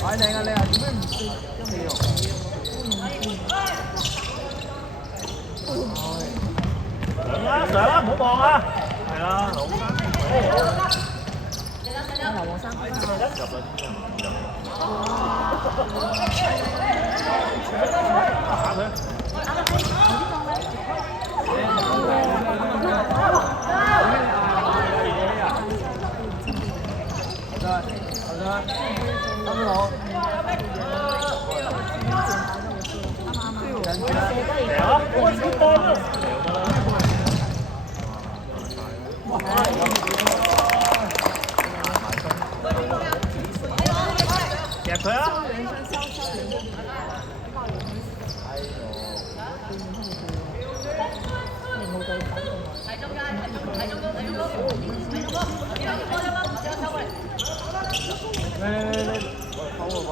快靚啊你啊，點解唔算一味喎？上啦上啦，唔好望啊！係啦，好。劉黃生入啦打佢。好。夾佢啊！偷啦噃！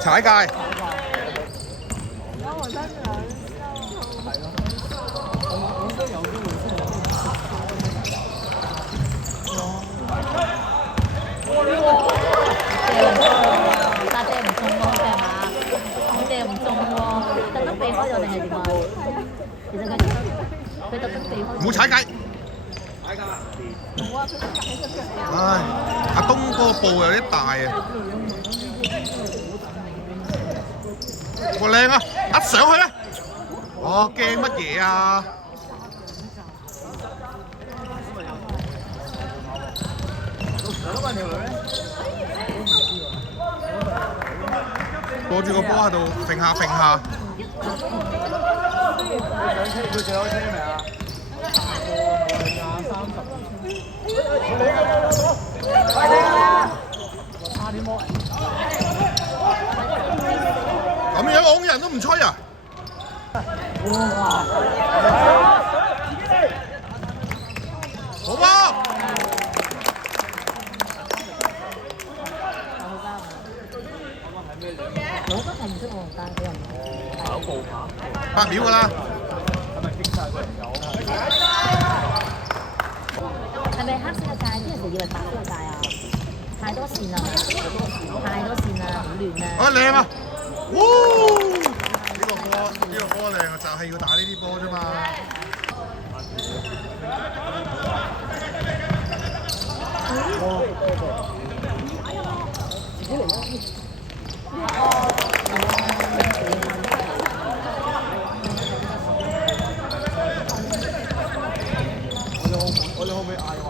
踩界。大隻唔中喎，係嘛？你哋唔中喎，特登避開咗定係點啊？其實佢特登避開。唔好踩界。唉，阿東嗰個步有啲大啊！哇靚啊！一上去咧，哇驚乜嘢啊？攞住個波喺度揈下揈下。佢上車未啊？差啲魔！咁樣擁人都唔吹啊！好波！我都係唔識喎，但係佢又唔係。跑步跑8秒㗎啦。咁咪激曬個人有。係咪黑色嘅界？啲人就以為白色嘅界啊！太多線啦，太多線啦，好亂啊！啊靚啊！哇！呢個波靚啊，就係要打呢啲波啫嘛。自己嚟啦！我哋可唔可以嗌我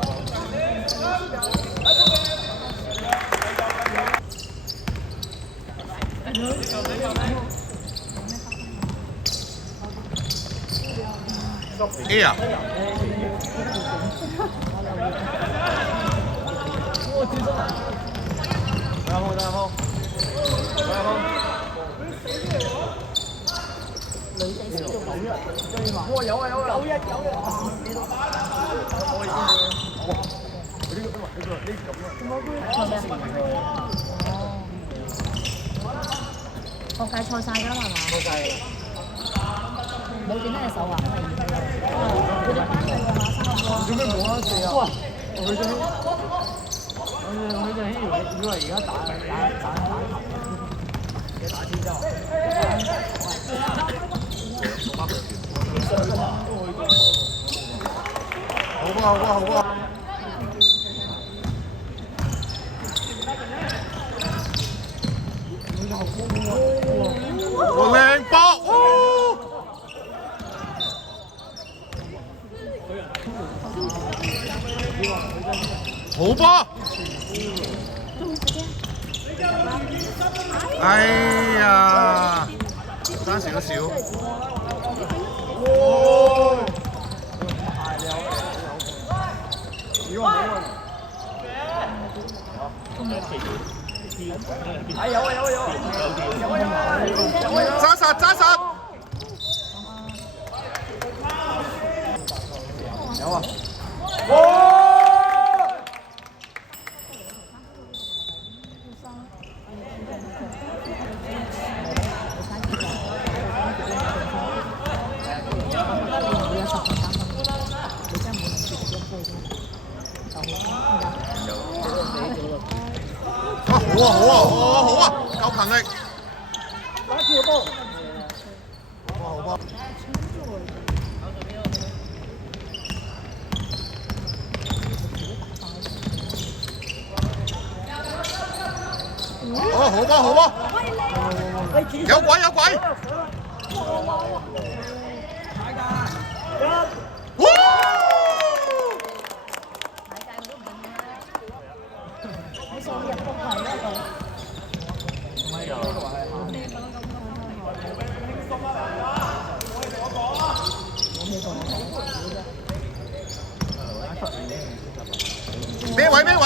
？A 啊！我接咗啦！大風，大風，大風。女仔先做9日，哇有啊有啊！9日9日。我已經哇！呢個咁啊！學界賽晒㗎啦嘛，係嘛？冇計啦！冇整得隻手啊！做咩冇啊？四啊！哇！佢就以為而家打天真。好波好波好波！哇靚波！好波！哎呀，爭少少。哇！太靚！如果冇啊！哎，有啊有啊有啊，有啊有啊，揸實揸實。有啊。哇！好啊好啊好啊好啊，夠勤力。打住個波。好波。哦，好波好波，有鬼有鬼！哇！喺上入波係嗰度。咩位咩位？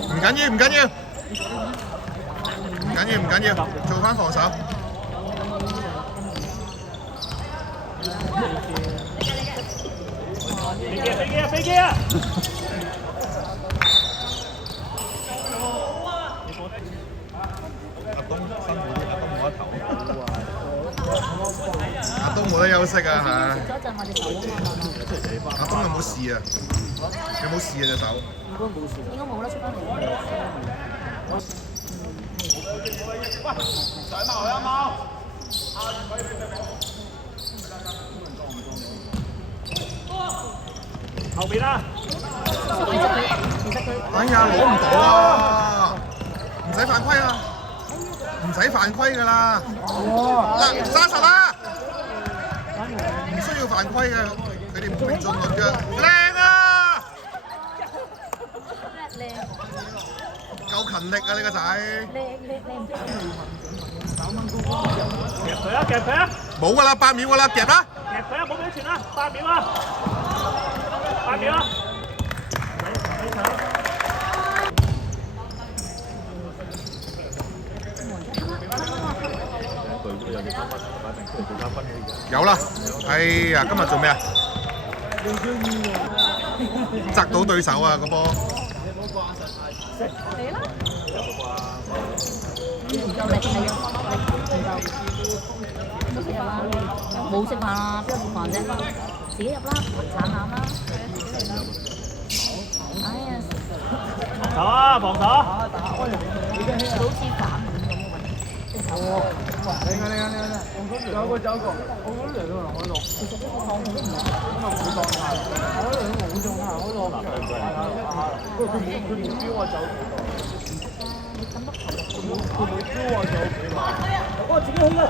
唔緊要唔緊要，唔緊要唔緊要，做翻防守。飛機啊！阿東冇得休息啊嚇！咗一陣我隻手啊阿東有冇事啊？有冇事啊隻手？應該冇啦，出翻嚟。上毛有冇？後邊啦！哎呀，攞唔到啊！唔使犯規啦，唔使犯規㗎啦。嗱，揸實啦，唔需要犯規嘅，佢哋唔命中率嘅，靚啊！夠勤力啊！你個仔。夾佢啊！夾佢啊！冇㗎啦，8秒㗎啦，夾啦！夾佢啊！冇俾傳啦，8秒啊！8秒啊！有啦，哎呀，今日做咩啊？擲到對手啊個波！嚟啦！唔夠力係啊，唔夠啦，冇食飯啦，邊有食飯啫？自己入啦，產攬啦。哎呀！防守啊！防守！好似反走過走過，我嗰兩個人喺度，其實呢個項目都唔係咁啊，冇狀態，我嗰兩個冇狀態，嗰個佢冇標我走，佢冇標我走，我自己去啦，